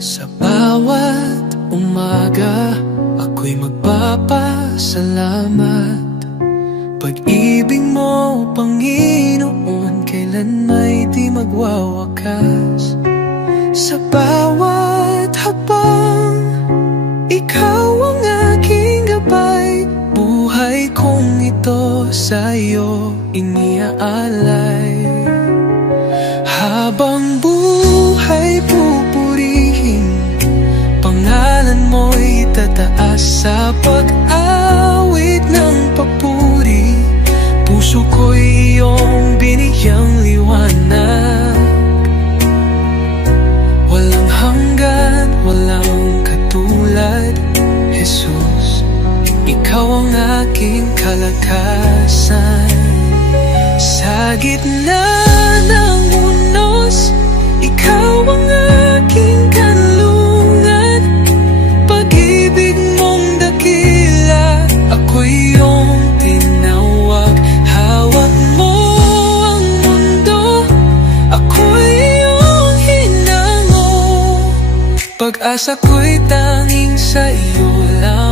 Sa bawat umaga, ako'y magpapasalamat. Pag-ibig mo, Panginoon, kailan may di magwawakas. Sa bawat habang, ikaw ang aking gabay. Buhay kong ito sa'yo iniaalay. Habang buhay pupurihin, pangalan mo'y tataas. Sa pag-awit ng papuri, puso ko'y iyong binigyang liwanag. Walang hanggan, walang katulad, Jesus. Ikaw ang aking kalakasan. Sa gitna ng unos, ikaw ang aking kanlungan. Pag-ibig mong dakila, ako'y iyong tinawag. Hawak mo ang mundo, ako'y iyong hinango. Pag-asa ko'y tanging sa iyo lang.